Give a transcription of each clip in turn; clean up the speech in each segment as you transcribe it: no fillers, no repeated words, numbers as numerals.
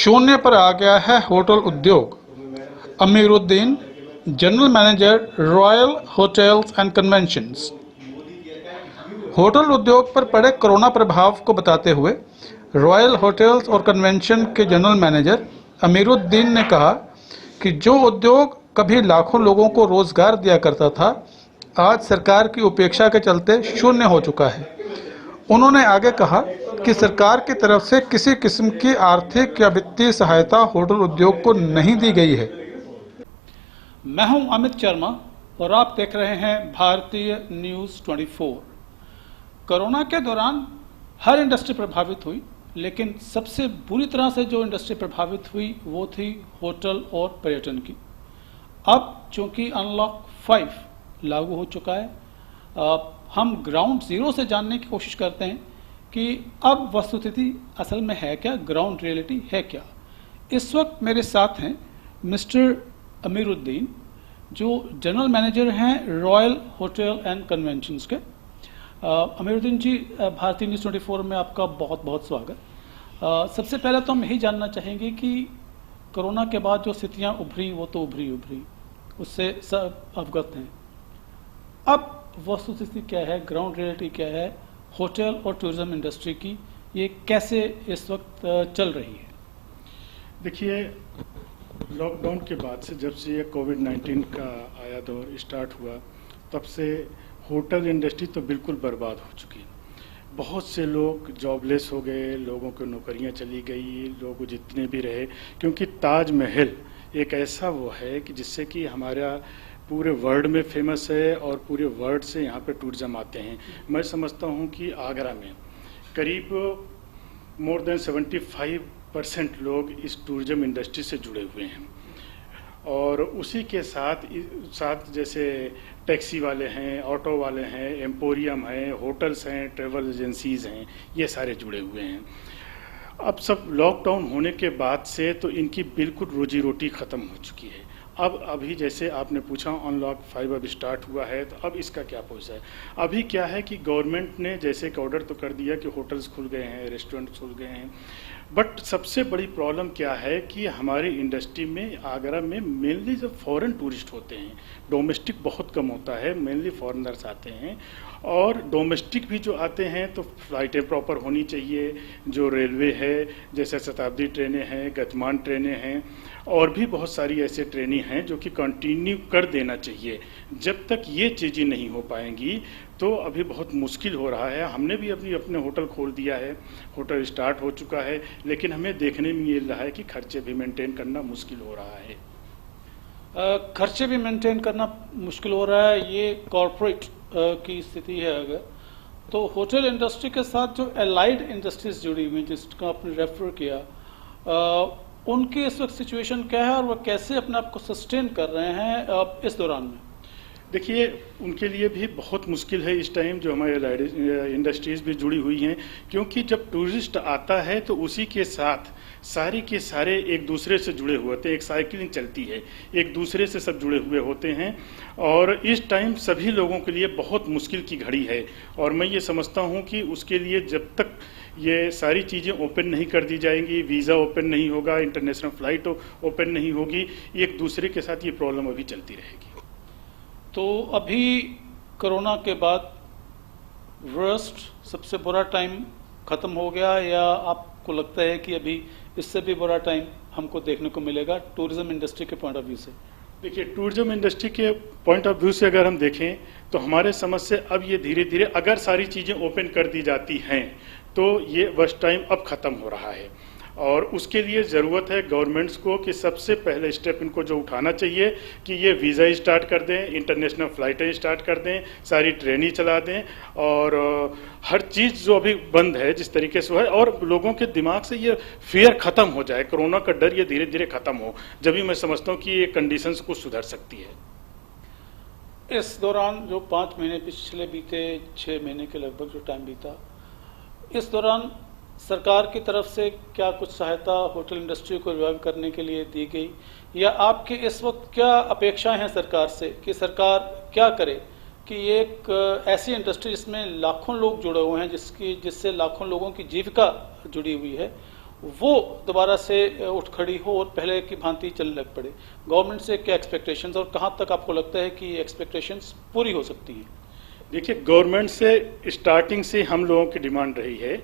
शून्य पर आ गया है होटल उद्योग। Amiruddin, general manager, royal hotels and conventions. Hotel उद्योग पर पड़े कोरोना प्रभाव को बताते हुए रॉयल होटल्स और कन्वेंशन के जनरल मैनेजर अमीरुद्दीन ने कहा कि जो उद्योग कभी लाखों लोगों को रोजगार दिया करता था, आज सरकार की उपेक्षा के चलते शून्य हो चुका है। उन्होंने आगे कहा कि सरकार की तरफ से किसी किस्म की आर्थिक या वित्तीय सहायता होटल उद्योग को नहीं दी गई है। मैं हूं अमित शर्मा और आप देख रहे हैं भारतीय न्यूज़ 24। कोरोना के दौरान हर इंडस्ट्री प्रभावित हुई, लेकिन सबसे बुरी तरह से जो इंडस्ट्री प्रभावित हुई वो थी होटल और पर्यटन की। अब चूंकि अनलॉक 5 लागू हो चुका है, हम ग्राउंड जीरो से जानने की कोशिश करते हैं कि अब वस्तुस्थिति असल में है क्या, ग्राउंड रियलिटी है क्या। इस वक्त मेरे साथ हैं मिस्टर अमीरुद्दीन, जो जनरल मैनेजर हैं रॉयल होटल एंड कन्वेंशंस के। अमीरुद्दीन जी, भारतीय न्यूज़ 24 में आपका बहुत बहुत स्वागत। सबसे पहले तो हम यही जानना चाहेंगे कि कोरोना के बाद जो स्थितियां उभरी वो तो उभरी, उससे सब अवगत हैं। अब वस्तुस्थिति क्या है, ग्राउंड रियलिटी क्या है होटल और टूरिज्म इंडस्ट्री की, ये कैसे इस वक्त चल रही है? देखिए, लॉकडाउन के बाद से जब से ये कोविड-19 का आया दौर स्टार्ट हुआ, तब से होटल इंडस्ट्री तो बिल्कुल बर्बाद हो चुकी है। बहुत से लोग जॉबलेस हो गए, लोगों को नौकरियां चली गई, लोग जितने भी रहे, क्योंकि ताजमहल एक ऐसा वो है कि जिससे कि हमारा पूरे वर्ल्ड में फेमस है और पूरे वर्ल्ड से यहाँ पे टूरिज्म आते हैं। मैं समझता हूँ कि आगरा में करीब मोर देन 75% लोग इस टूरिज्म इंडस्ट्री से जुड़े हुए हैं, और उसी के साथ जैसे टैक्सी वाले हैं, ऑटो वाले हैं, एम्पोरियम हैं, होटल्स हैं, ट्रैवल एजेंसीज हैं, ये सारे जुड़े हुए हैं। अब सब लॉकडाउन होने के बाद से तो इनकी बिल्कुल रोजी रोटी ख़त्म हो चुकी है। अब अभी जैसे आपने पूछा अनलॉक 5 अब स्टार्ट हुआ है, तो अब इसका क्या प्रोसेस है? अभी क्या है कि गवर्नमेंट ने जैसे एक ऑर्डर तो कर दिया कि होटल्स खुल गए हैं, रेस्टोरेंट खुल गए हैं, बट सबसे बड़ी प्रॉब्लम क्या है कि हमारी इंडस्ट्री में आगरा में मेनली जो फॉरेन टूरिस्ट होते हैं, डोमेस्टिक बहुत कम होता है, मेनली फॉरेनर्स आते हैं। और डोमेस्टिक भी जो आते हैं तो फ्लाइटें प्रॉपर होनी चाहिए, जो रेलवे है जैसे शताब्दी ट्रेनें हैं, गतिमान ट्रेनें हैं, और भी बहुत सारी ऐसे ट्रेनें हैं जो कि कंटिन्यू कर देना चाहिए। जब तक ये चीज़ें नहीं हो पाएंगी तो अभी बहुत मुश्किल हो रहा है। हमने भी अपने होटल खोल दिया है, होटल स्टार्ट हो चुका है, लेकिन हमें देखने में ये रहा है कि खर्चे भी मेंटेन करना मुश्किल हो रहा है। खर्चे भी मेंटेन करना मुश्किल हो रहा है, ये कॉरपोरेट की स्थिति है। अगर तो होटल इंडस्ट्री के साथ जो एलाइड इंडस्ट्रीज जुड़ी हुई जिसका आपने रेफर किया, उनकी इस वक्त सिचुएशन क्या है और वो कैसे अपने आप को सस्टेन कर रहे हैं इस दौरान में? देखिए, उनके लिए भी बहुत मुश्किल है इस टाइम, जो हमारे इंडस्ट्रीज़ भी जुड़ी हुई हैं, क्योंकि जब टूरिस्ट आता है तो उसी के साथ सारे के सारे एक दूसरे से जुड़े हुए होते हैं, एक साइकिलिंग चलती है, एक दूसरे से सब जुड़े हुए होते हैं, और इस टाइम सभी लोगों के लिए बहुत मुश्किल की घड़ी है। और मैं ये समझता हूँ कि उसके लिए जब तक ये सारी चीज़ें ओपन नहीं कर दी जाएंगी, वीज़ा ओपन नहीं होगा, इंटरनेशनल फ्लाइट ओपन नहीं होगी, एक दूसरे के साथ ये प्रॉब्लम अभी चलती रहेगी। तो अभी कोरोना के बाद वर्स्ट सबसे बुरा टाइम ख़त्म हो गया, या आपको लगता है कि अभी इससे भी बुरा टाइम हमको देखने को मिलेगा टूरिज्म इंडस्ट्री के पॉइंट ऑफ व्यू से? देखिए, टूरिज्म इंडस्ट्री के पॉइंट ऑफ व्यू से अगर हम देखें तो हमारे समझ से अब ये धीरे धीरे अगर सारी चीज़ें ओपन कर दी जाती हैं तो ये वर्स्ट टाइम अब ख़त्म हो रहा है। और उसके लिए ज़रूरत है गवर्नमेंट्स को कि सबसे पहले स्टेप इनको जो उठाना चाहिए कि ये वीज़ा स्टार्ट कर दें, इंटरनेशनल फ़्लाइटें स्टार्ट कर दें, सारी ट्रेनें चला दें, और हर चीज़ जो अभी बंद है जिस तरीके से है, और लोगों के दिमाग से ये फियर ख़त्म हो जाए, कोरोना का डर ये धीरे धीरे ख़त्म हो, जब भी मैं समझता हूँ कि ये कंडीशंस कुछ सुधर सकती है। इस दौरान जो 5 महीने पिछले बीते, 6 महीने के लगभग जो टाइम बीता, इस दौरान सरकार की तरफ से क्या कुछ सहायता होटल इंडस्ट्री को रिवाइव करने के लिए दी गई, या आपकी इस वक्त क्या अपेक्षाएं हैं सरकार से कि सरकार क्या करे कि ये एक ऐसी इंडस्ट्री जिसमें लाखों लोग जुड़े हुए हैं, जिससे लाखों लोगों की जीविका जुड़ी हुई है, वो दोबारा से उठ खड़ी हो और पहले की भांति चलने लग पड़े। गवर्नमेंट से क्या एक्सपेक्टेशंस और कहाँ तक आपको लगता है कि एक्सपेक्टेशंस पूरी हो सकती हैं? देखिए, गवर्नमेंट से स्टार्टिंग से हम लोगों की डिमांड रही है,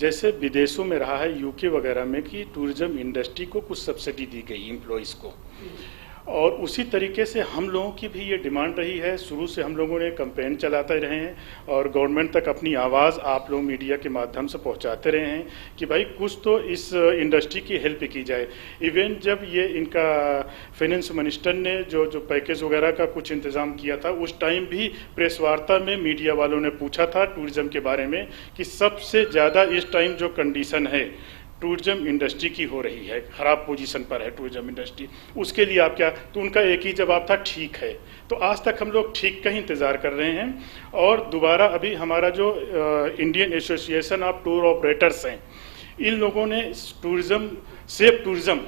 जैसे विदेशों में रहा है यूके वगैरह में, कि टूरिज्म इंडस्ट्री को कुछ सब्सिडी दी गई एम्प्लॉयज़ को, और उसी तरीके से हम लोगों की भी ये डिमांड रही है। शुरू से हम लोगों ने कैंपेन चलाते रहे हैं और गवर्नमेंट तक अपनी आवाज़ आप लोग मीडिया के माध्यम से पहुंचाते रहे हैं कि भाई कुछ तो इस इंडस्ट्री की हेल्प की जाए। इवन जब ये इनका फाइनेंस मिनिस्टर ने जो पैकेज वगैरह का कुछ इंतज़ाम किया था, उस टाइम भी प्रेस वार्ता में मीडिया वालों ने पूछा था टूरिज्म के बारे में कि सबसे ज़्यादा इस टाइम जो कंडीशन है टूरिज्म इंडस्ट्री की हो रही है, खराब पोजीशन पर है टूरिज्म इंडस्ट्री, उसके लिए आप क्या, तो उनका एक ही जवाब था, ठीक है। तो आज तक हम लोग ठीक का ही इंतज़ार कर रहे हैं। और दोबारा अभी हमारा जो Indian association of tour operators हैं, इन लोगों ने टूरिज्म सेफ टूरिज्म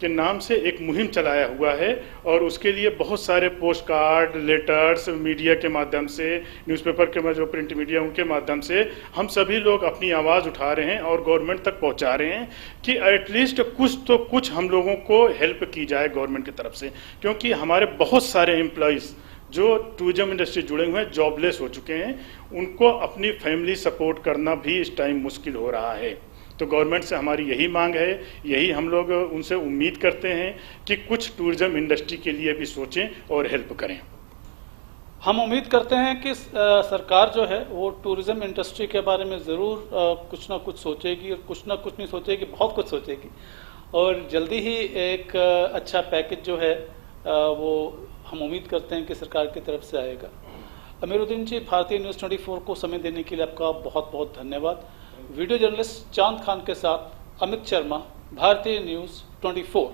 के नाम से एक मुहिम चलाया हुआ है, और उसके लिए बहुत सारे पोस्ट कार्ड, लेटर्स, मीडिया के माध्यम से, न्यूज़पेपर के जो प्रिंट मीडिया उनके माध्यम से हम सभी लोग अपनी आवाज़ उठा रहे हैं और गवर्नमेंट तक पहुंचा रहे हैं कि एटलीस्ट कुछ तो कुछ हम लोगों को हेल्प की जाए गवर्नमेंट की तरफ से। क्योंकि हमारे बहुत सारे एम्प्लॉयज़ जो टूरिज्म इंडस्ट्री जुड़े हुए हैं जॉबलेस हो चुके हैं, उनको अपनी फैमिली सपोर्ट करना भी इस टाइम मुश्किल हो रहा है। तो गवर्नमेंट से हमारी यही मांग है, यही हम लोग उनसे उम्मीद करते हैं कि कुछ टूरिज्म इंडस्ट्री के लिए भी सोचें और हेल्प करें। हम उम्मीद करते हैं कि सरकार जो है वो टूरिज्म इंडस्ट्री के बारे में ज़रूर कुछ ना कुछ सोचेगी, और कुछ ना कुछ नहीं सोचेगी, बहुत कुछ सोचेगी, और जल्दी ही एक अच्छा पैकेज जो है वो हम उम्मीद करते हैं कि सरकार की तरफ से आएगा। अमीरुद्दीन जी, भारतीय न्यूज़ 24 को समय देने के लिए आपका बहुत बहुत धन्यवाद। वीडियो जर्नलिस्ट चांद खान के साथ अमित शर्मा, भारतीय न्यूज़ 24।